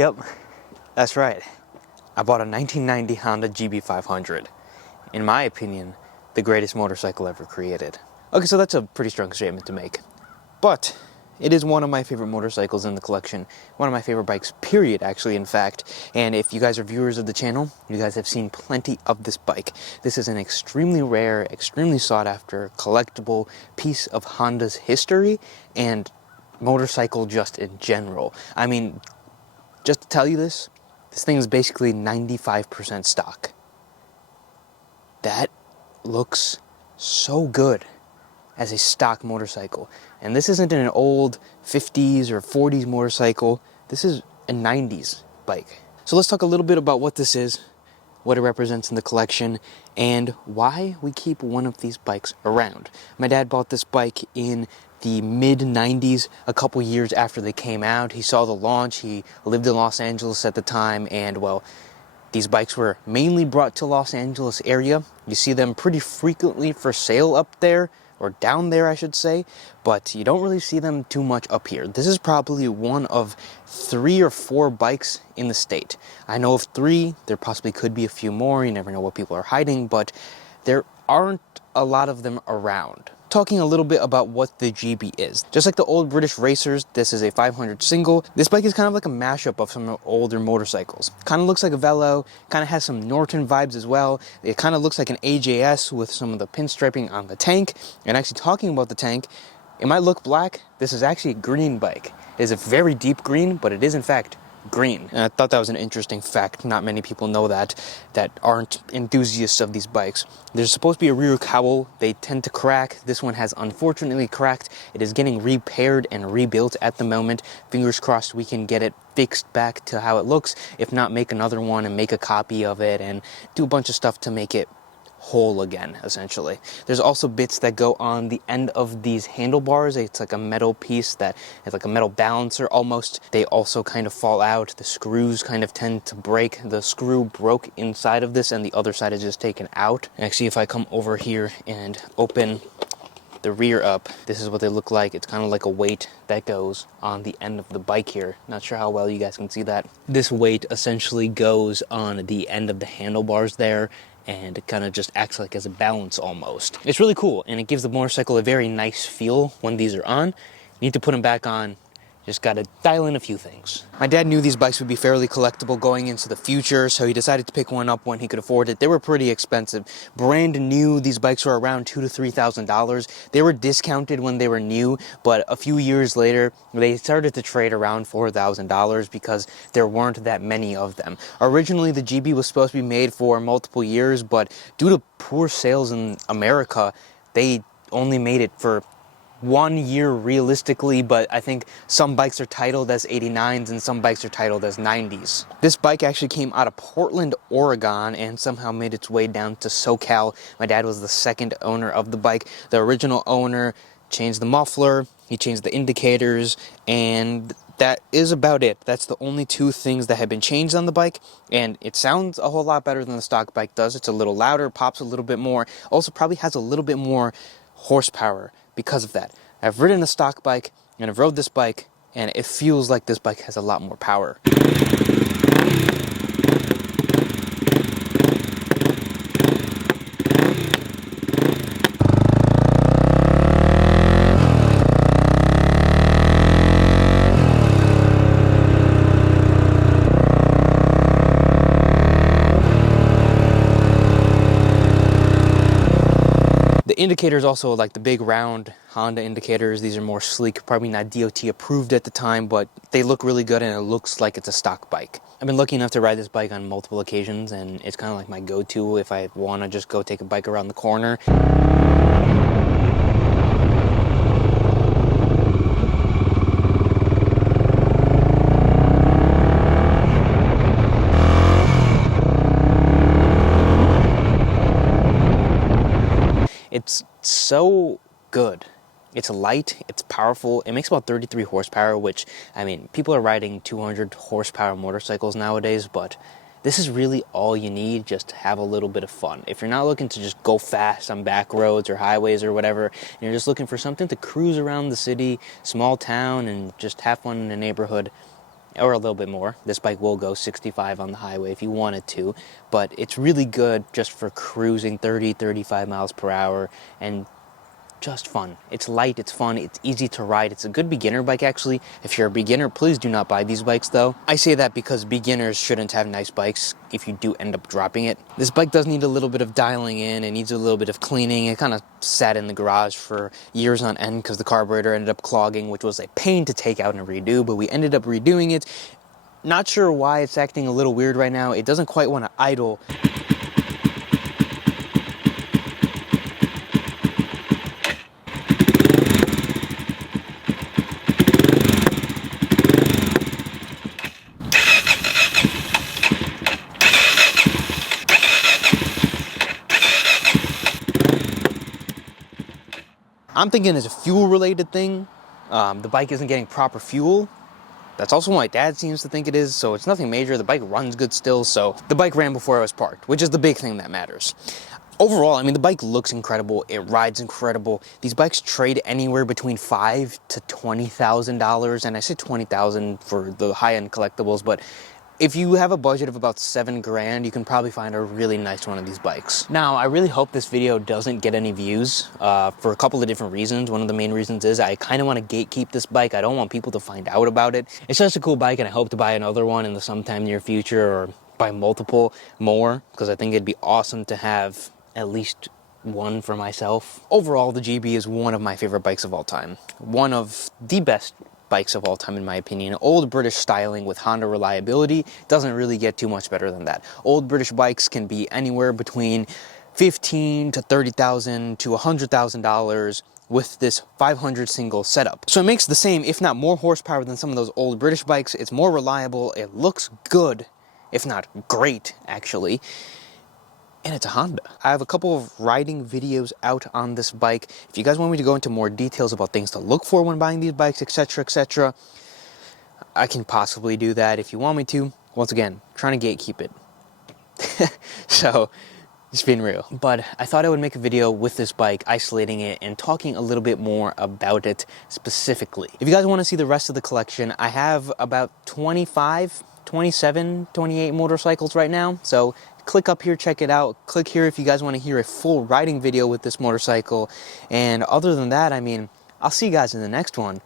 Yep, that's right. I bought a 1990 Honda GB500. In my opinion, the greatest motorcycle ever created. Okay, so that's a pretty strong statement to make. But it is one of my favorite motorcycles in the collection. One of my favorite bikes, period, actually, in fact. And if you guys are viewers of the channel, you guys have seen plenty of this bike. This is an extremely rare, extremely sought after, collectible piece of Honda's history and motorcycle just in general. I mean, just to tell you this thing is basically 95% stock. That looks so good as a stock motorcycle. And this isn't an old 50s or 40s motorcycle. This is a 90s bike. So let's talk a little bit about what this is, what it represents in the collection, and why we keep one of these bikes around. My dad bought this bike in the mid-90s, a couple years after they came out. He saw the launch. He lived in Los Angeles at the time, and well, these bikes were mainly brought to Los Angeles area. You see them pretty frequently for sale up there, or down there I should say, but you don't really see them too much up here. This is probably one of 3 or 4 bikes in the state. I know of 3, there possibly could be a few more, you never know what people are hiding, but there aren't a lot of them around. Talking a little bit about what the GB is. Just like the old British racers, this is a 500 single. This bike is kind of like a mashup of some older motorcycles. Kind of looks like a Velo, kind of has some Norton vibes as well. It kind of looks like an AJS with some of the pinstriping on the tank. And actually talking about the tank, it might look black. This is actually a green bike. It is a very deep green, but it is in fact green. And I thought that was an interesting fact. Not many people know that aren't enthusiasts of these bikes. There's supposed to be a rear cowl. They tend to crack. This one has unfortunately cracked. It is getting repaired and rebuilt at the moment. Fingers crossed we can get it fixed back to how it looks. If not, make another one and make a copy of it and do a bunch of stuff to make it whole again, essentially. There's also bits that go on the end of these handlebars. It's like a metal piece that is like a metal balancer almost. They also kind of fall out. The screws kind of tend to break. The screw broke inside of this and the other side is just taken out. Actually, if I come over here and open the rear up, this is what they look like. It's kind of like a weight that goes on the end of the bike here. Not sure how well you guys can see that. This weight essentially goes on the end of the handlebars there, and it kind of just acts like as a balance almost. It's really cool, and it gives the motorcycle a very nice feel when these are on. You need to put them back on. Just gotta dial in a few things. My dad knew these bikes would be fairly collectible going into the future, so he decided to pick one up when he could afford it. They were pretty expensive. Brand new, these bikes were around $2,000 to $3,000. They were discounted when they were new, but a few years later, they started to trade around $4,000 because there weren't that many of them. Originally, the GB was supposed to be made for multiple years, but due to poor sales in America, they only made it for 1 year realistically, but I think some bikes are titled as 89s and some bikes are titled as 90s. This bike actually came out of Portland, Oregon, and somehow made its way down to SoCal. My dad was the second owner of the bike. The original owner changed the muffler, he changed the indicators, and that is about it. That's the only 2 things that have been changed on the bike, and it sounds a whole lot better than the stock bike does. It's a little louder, pops a little bit more, also probably has a little bit more horsepower because of that. I've ridden a stock bike and I've rode this bike, and it feels like this bike has a lot more power. Indicators also like the big round Honda indicators. These are more sleek, probably not DOT approved at the time, but they look really good and it looks like it's a stock bike. I've been lucky enough to ride this bike on multiple occasions, and it's kind of like my go-to if I want to just go take a bike around the corner. It's so good. It's light, it's powerful, it makes about 33 horsepower, which, I mean, people are riding 200 horsepower motorcycles nowadays, but this is really all you need just to have a little bit of fun. If you're not looking to just go fast on back roads or highways or whatever, and you're just looking for something to cruise around the city, small town, and just have fun in the neighborhood, or a little bit more. This bike will go 65 on the highway if you wanted to, but it's really good just for cruising 30, 35 miles per hour and just fun. It's light, it's fun, it's easy to ride. It's a good beginner bike actually. If you're a beginner, please do not buy these bikes though. I say that because beginners shouldn't have nice bikes if you do end up dropping it. This bike does need a little bit of dialing in, it needs a little bit of cleaning. It kind of sat in the garage for years on end because the carburetor ended up clogging, which was a pain to take out and redo, but we ended up redoing it. Not sure why it's acting a little weird right now. It doesn't quite want to idle. I'm thinking it's a fuel-related thing. The bike isn't getting proper fuel. That's also what my dad seems to think it is, so it's nothing major. The bike runs good still, so the bike ran before I was parked, which is the big thing that matters. Overall, I mean, the bike looks incredible. It rides incredible. These bikes trade anywhere between $5,000 to $20,000, and I say 20,000 for the high-end collectibles, but if you have a budget of about $7,000, you can probably find a really nice one of these bikes. Now, I really hope this video doesn't get any views for a couple of different reasons. One of the main reasons is I kind of want to gatekeep this bike. I don't want people to find out about it. It's just a cool bike, and I hope to buy another one in the sometime near future, or buy multiple more, because I think it'd be awesome to have at least one for myself. Overall, the GB is one of my favorite bikes of all time. One of the best bikes of all time, in my opinion. Old British styling with Honda reliability doesn't really get too much better than that. Old British bikes can be anywhere between $15,000 to $30,000 to $100,000 with this 500 single setup. So it makes the same, if not more horsepower than some of those old British bikes. It's more reliable, it looks good, if not great, actually. And it's a Honda. I have a couple of riding videos out on this bike. If you guys want me to go into more details about things to look for when buying these bikes, etc., I can possibly do that if you want me to. Once again, trying to gatekeep it. So, just being real. But I thought I would make a video with this bike, isolating it, and talking a little bit more about it specifically. If you guys want to see the rest of the collection, I have about 27, 28 motorcycles right now. So click up here, check it out. Click here if you guys want to hear a full riding video with this motorcycle. And other than that, I mean, I'll see you guys in the next one.